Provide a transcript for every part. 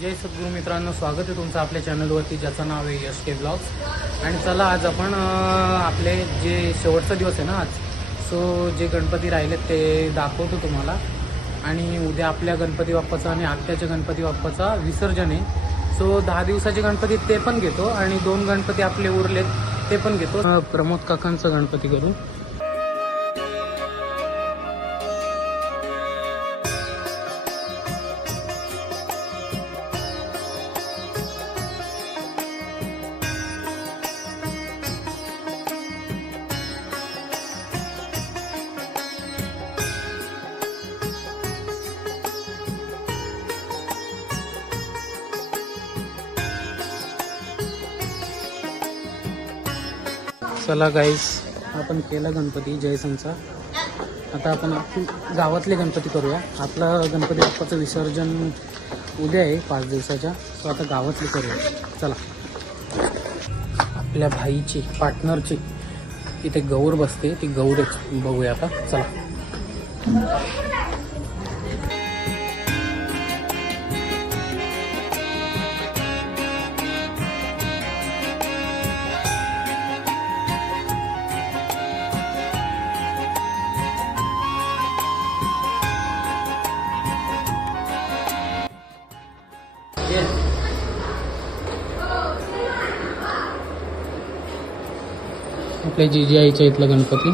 जय सद्गुरू मित्रांनो स्वागत आहे तुमचं आपल्या चॅनलवरती ज्याचं नाव आहे यश के ब्लॉग्स आणि चला आज आपण आपले जे शेवटचा दिवस आहे ना आज सो जे गणपती राहिलेत ते दाखवतो तुम्हाला. आणि उद्या आपल्या गणपती बाप्पाचा आणि आत्याच्या गणपती बाप्पाचा विसर्जन आहे. सो दहा दिवसाचे गणपती ते पण घेतो आणि दोन गणपती आपले उरलेत ते पण घेतो. प्रमोद काकांचा गणपती करून चला गाईस आपण केला गणपती जयसनचा आता आपण आपली गावातले गणपती करूया. आपला गणपती बाप्पाचं विसर्जन उद्या आहे पाच दिवसाच्या. तो आता गावातले करूया. चला. आपल्या भाईची पार्टनरची इथे गौर बसते. ती गौर बघूया आता. चला. आपल्या जिजी आईच्या इथला गणपती.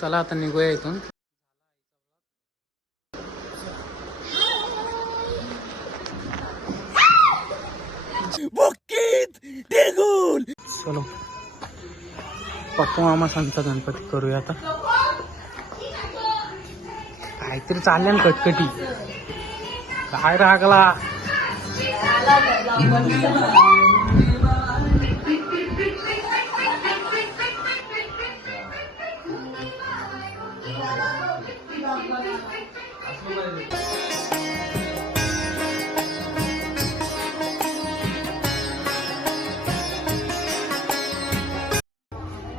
चला आता निघूया इथून. चलो. पप्पा मामा सांगता गणपती करूया आता. काहीतरी चालल्या ना कटकटी. काय रागला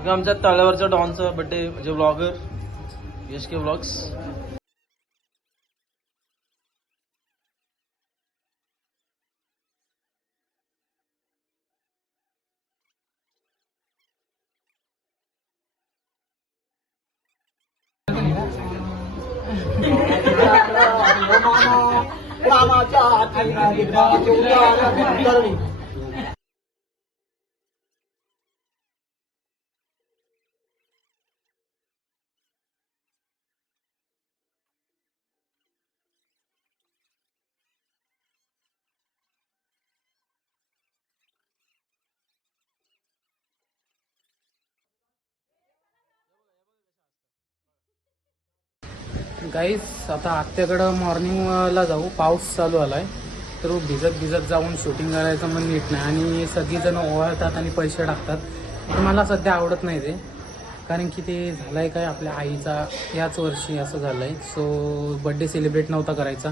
आमच्या तळ्यावरच्या डॉनचा बड्डे म्हणजे ब्लॉगर यश के ब्लॉग्स कामाच्या हाती करणे गाईस आता आत्याकडं मॉर्निंगला जाऊ. पाऊस चालू आलाय. तर भिजत भिजत जाऊन शूटिंग करायचं मग नीट नाही. आणि सगळीजण ओवाळतात आणि पैसे टाकतात. तर मला सध्या आवडत नाही ते. कारण की ते झालं आहे काय आपल्या आईचा याच वर्षी असं झालं आहे सो बड्डे सेलिब्रेट नव्हता करायचा.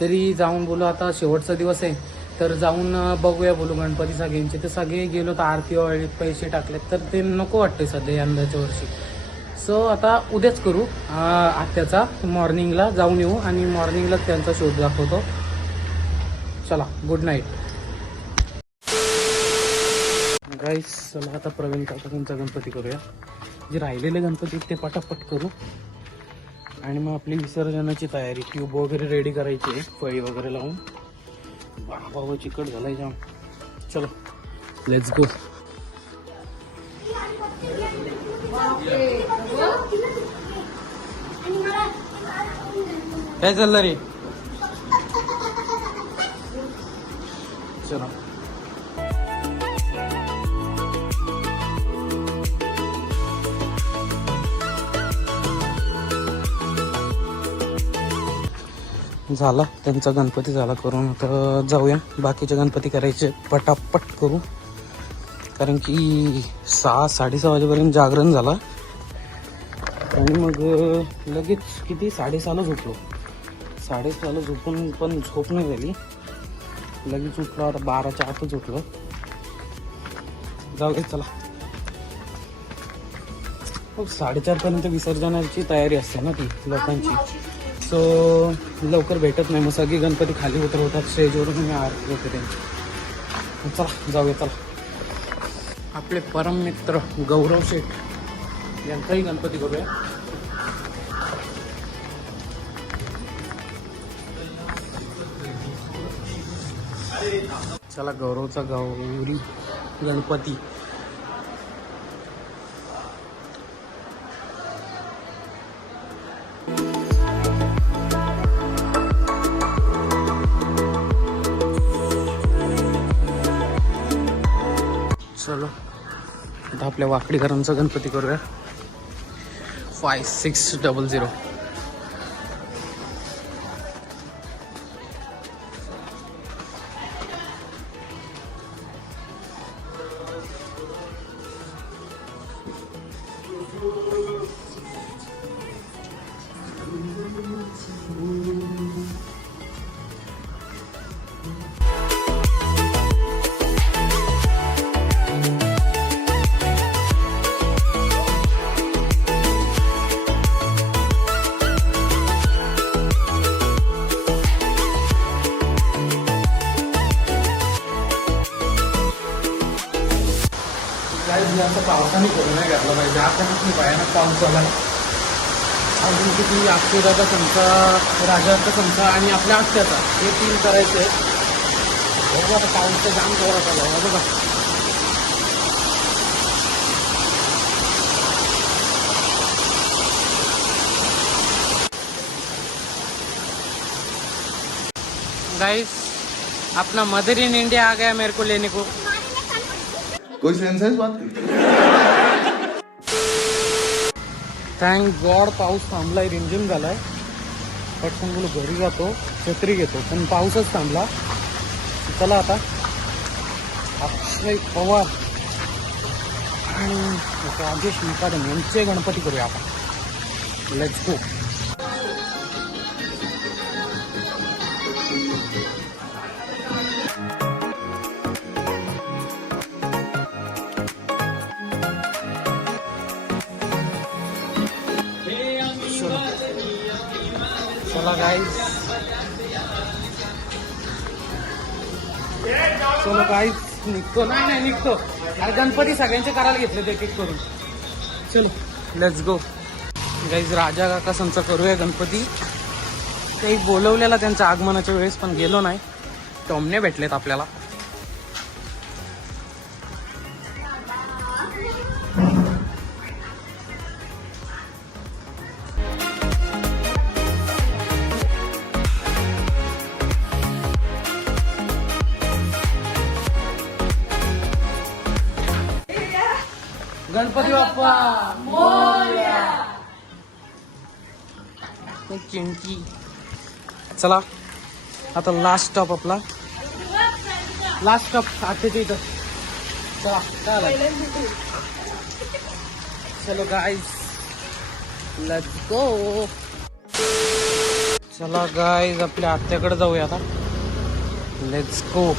तरी जाऊन बोलू आता शेवटचा दिवस आहे. तर जाऊन बघूया बोलू गणपती सगळ्यांचे. तर सगळे गेलो तर आरती वळीत पैसे टाकलेत. तर ते नको वाटते सध्या यंदाच्या वर्षी. सो आता उद्याच करू. आत्याचा. मॉर्निंगला जाऊन येऊ आणि मॉर्निंगला त्यांचा शोध दाखवतो. चला गुड नाईट गाईस चला आता प्रवीण काकांचा तुमचा गणपती करूया. जे राहिलेले गणपती आहेत ते पटापट करू. आणि मग आपली विसर्जनाची तयारी ट्यूब वगैरे रेडी करायची आहे. फळी वगैरे लावून. बाबा चिकट झालाय जाम. चलो लेट्स गो काय चाललं रे? चला. झाला. त्यांचा गणपती झाला करून आता जाऊया. बाकीचे गणपती करायचे. पटापट करू. कारण की सहा साडेसहा वाजेपर्यंत जागरण झाला. आणि मग लगेच किती? साडेसहाला झोपलो. साडेसहाला झोपून पण झोप नाही झाली. लगेच उठलो आता बाराच्या आतच उठलो. जाऊ दे चला. हो साडेचार विसर्जनाची तयारी असते ना ती लोकांची. सो लवकर भेटत नाही. मग सगळी गणपती खाली उतरवतात स्टेजवरून मी आरती होते चला जाऊया चला. आपले परम मित्र गौरव शेठ यांचाही गणपती करूया. चला गौरवचा गौरी गणपती. चलो आता आपल्या वाकडीकरांचा गणपती करूया. फाय सिक्स डबल झिरो पाहिजे भयानक पाऊस आला अजून किती चमचा राजाचा चमचा आणि आपल्या आत्याचा हे तीन करायचे आहेत बघू आता पाऊस तर जाम जोरात आला आहे बघा गाइस अपना मदर इन इंडिया आ गया मेरे को लेने को। कोई सेंस है इस बात? की थँक गॉड पाऊस थांबलाय रिमझिम झालाय. पटकन बोलू घरी जातो छत्री घेतो पण पाऊसच थांबला. चला आता. अक्षय पवार आणि राजेश निकादम यांचे गणपती करूया आपण. लेट्स गो बघा गाईज चलो गाईज निघतो. नाही नाही निघतो. अरे गणपती सगळ्यांचे करायला घेतले एक एक करून. चलो लेट्स गो गाईज राजा काका संचा करूया गणपती. ते एक बोलवलेला त्यांच्या आगमनाच्या वेळेस पण गेलो नाही. टॉमने भेटलेत आपल्याला. चिंकी चला आता लास्ट स्टॉप आपला. लास्ट स्टॉप आठच्या इथं. चला काय आलाय? चलो गाईज लेट्स गो चला गाईज आपल्या आत्याकडे जाऊया आता. लेट्स गो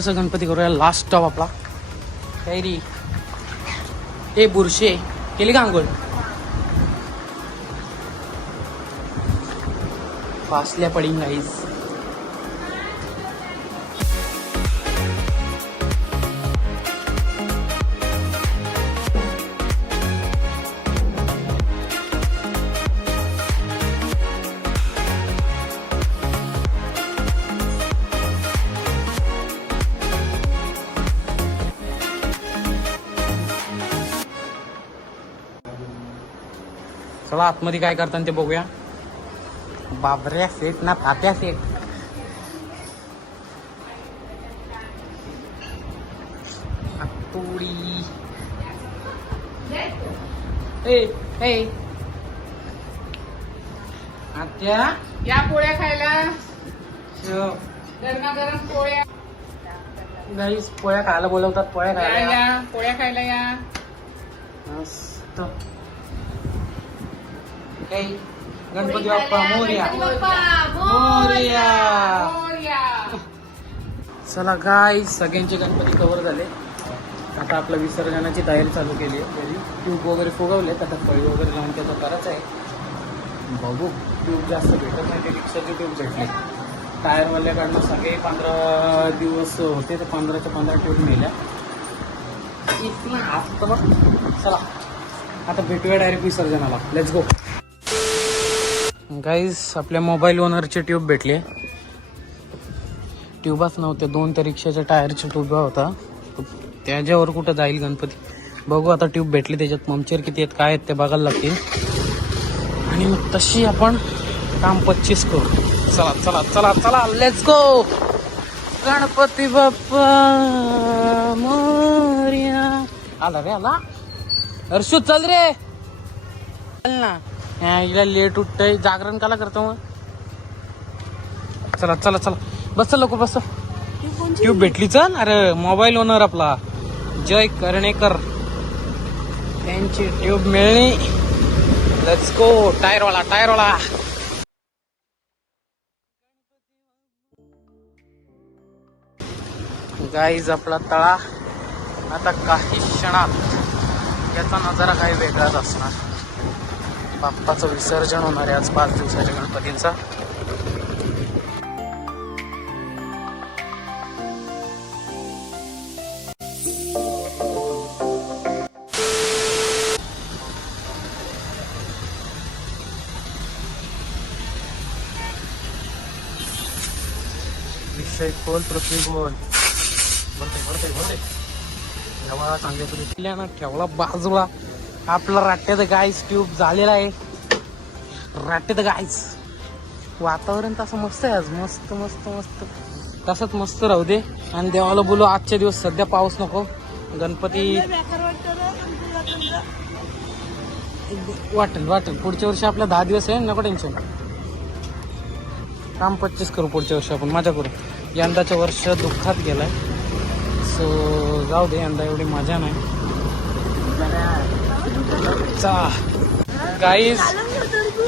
आपल्या गणपती करूया. लास्ट स्टॉप आपला. काय हे बुरशे. केली का आंघोळ? फासल्या पडिंग गाईज आतमध्ये काय करतात ते बघूया. बाबऱ्या सेट ना तात्या सेट ए आत्या. या पोळ्या खायला. पोळ्या. पोळ्या खायला बोलवतात पोळ्या खायला पोळ्या खायला या. मस्त. गणपती बाप्पा मोर्या मोरया. चला गाय सगळ्यांचे गणपती कव्हर झाले. आता आपलं विसर्जनाची तयारी चालू केली आहे. घरी ट्यूब वगैरे फुगवलेत आता फळी वगैरे लावून त्याचं करायचं आहे. बघू ट्यूब जास्त भेटत नाही ते रिक्षाची ट्यूब भेटले. टायरवाल्याकडनं सगळे पंधरा दिवस होते तर पंधराच्या पंधरा ट्यूब नेल्या. इथला आता बघ. चला. आता भेटूया डायरेक्ट विसर्जनाला. लेट्स गो गाईज आपल्या मोबाईल ओनरचे ट्यूब भेटले. ट्यूबच नव्हते दोन त्या रिक्षाच्या टायरच्या ट्यूबा होता. त्याच्यावर कुठं जाईल गणपती? बघू आता ट्यूब भेटली त्याच्यात. पंक्चर किती आहेत काय आहेत ते बघायला लागतील. आणि मग तशी आपण काम पच्चीस करू. चला चला चला चला लेट्स गो गणपती बाप्पा मोर्या. आला रे आला. हर्षू चल रे. चल ना. ह्या हिला लेट उठतंय. जागरण काला करतो मग. चला चला चला. बस लोक बस. ट्यूब भेटली चल. अरे मोबाईल ओनर आपला. जय कर्णेकर. त्यांची ट्यूब मिळणी लेट्स गो टायरवाला टायरवाला. गाईज आपला तळा. आता काही क्षणात याचा नजारा काही वेगळाच असणार. बाप्पाचं विसर्जन होणार आहे आज पाच दिवसाच्या गणपतींचा. विषय खोल पृथ्वी गोल भरते भरते भरते. ठेवला चांगल्या ना ठेवला बाजूला. आपलं राट्यात गायस ट्यूब झालेला आहे. राट्यात गायस वातावरण तसं मस्त आहे आज. मस्त मस्त मस्त. तसंच मस्त राहू दे. आणि देवाला बोलू आजच्या दिवस सध्या पाऊस नको. गणपती वाटेल वाटेल. पुढच्या वर्षी आपल्या दहा दिवस आहे नको टेन्शन काम पच्चीस करू पुढच्या वर्षी आपण मजा करू. यंदाचं वर्ष दुःखात गेलाय. सो जाऊ दे यंदा एवढी मजा नाही. चा. गाईज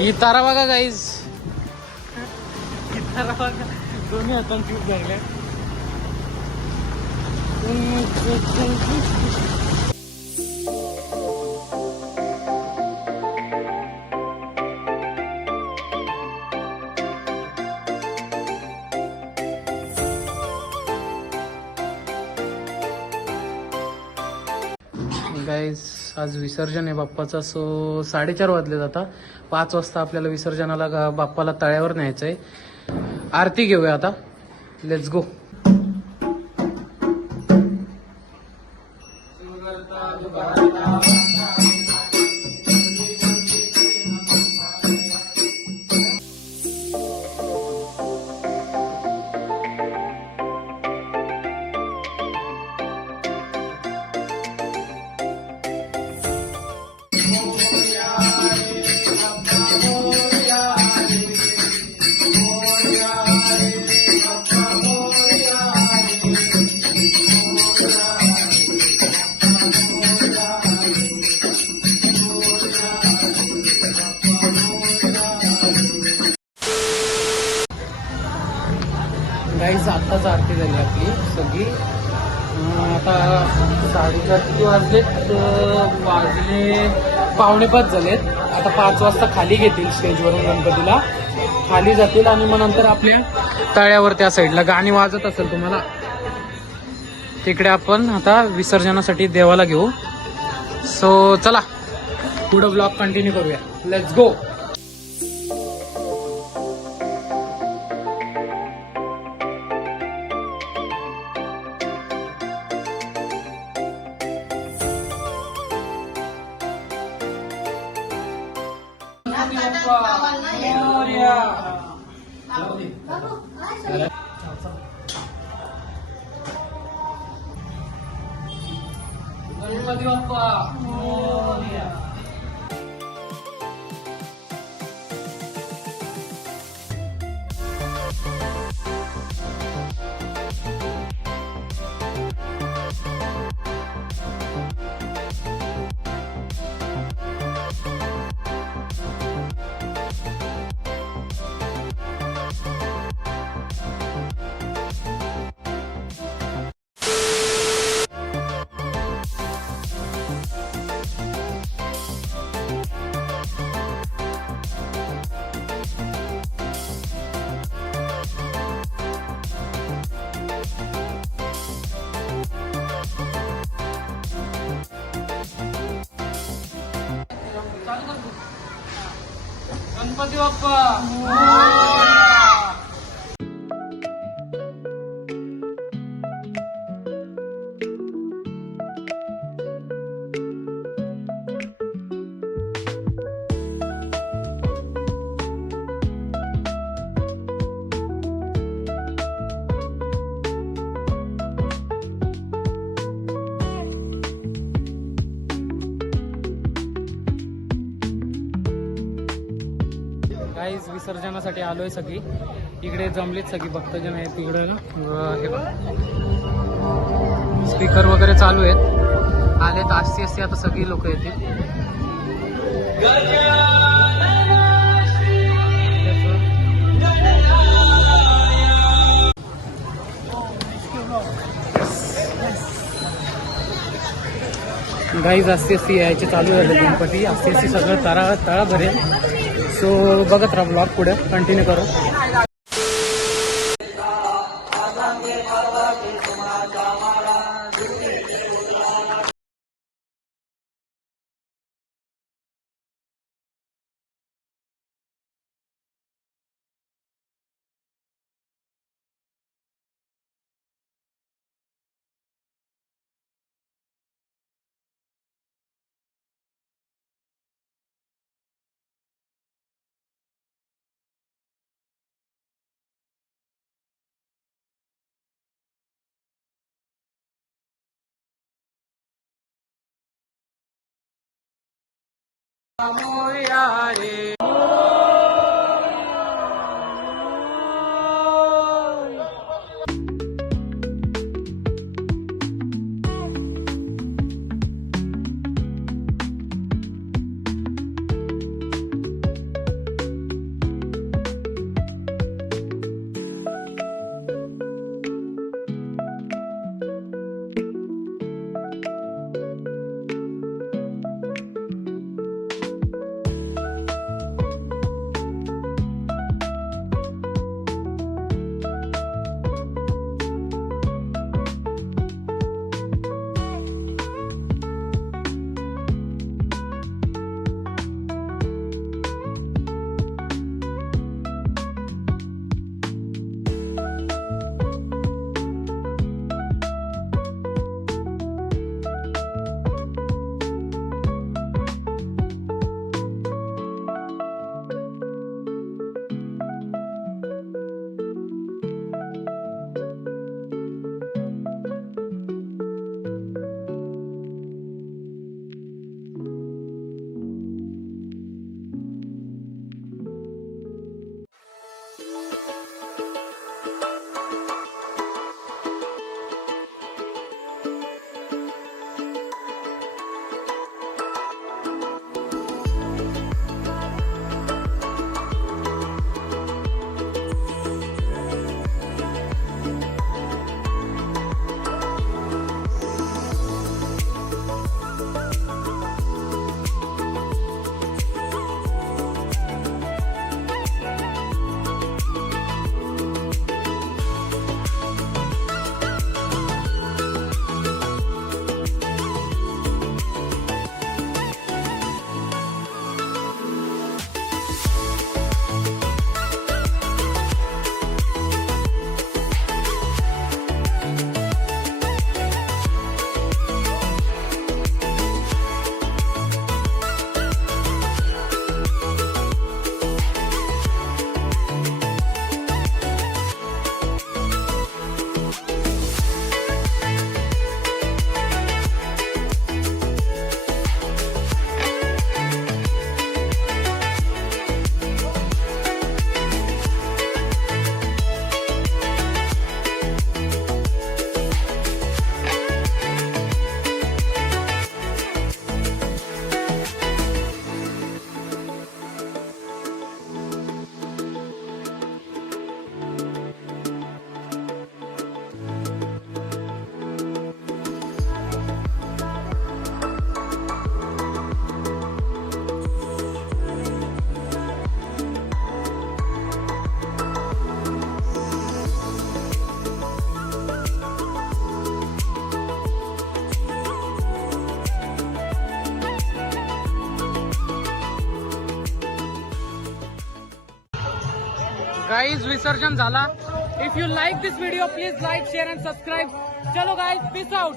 ही तारा बघा गाईज तारा बघा दोन्ही ट्यूब धरल्या गाईज आज विसर्जन आहे बाप्पाचा. सो साडेचार वाजले जाता. पाच वाजता आपल्याला विसर्जनाला गा- बाप्पाला तळ्यावर न्यायचं आहे आरती घेऊया आता. लेट्स गो पाच झालेत. आता पाच वाजता खाली घेतील स्टेजवरून गणपतीला. खाली जातील आणि मग नंतर आपल्या तळ्यावर त्या साईडला गाणी वाजत असेल तुम्हाला. तिकडे आपण आता विसर्जनासाठी देवाला घेऊ. सो चला. पुढं ब्लॉग कंटिन्यू करूया. लेट्स गो गणपती आलो आहे सगळी. इकडे जमलीत सगळी भक्तजन आहेत तिकडे. स्पीकर वगैरे चालू आहेत. आलेत आस्ती असते आता सगळी लोक येतील. गाईज जास्ती असती यायचे चालू झाले गणपती. असती असती सगळं तळा तळा भरेल सो बघत राहा ब्लॉग पुढे. कंटिन्यू करू. Amor विसर्जन झाला. If you like this video please like share and subscribe चलो गाईज पीस आउट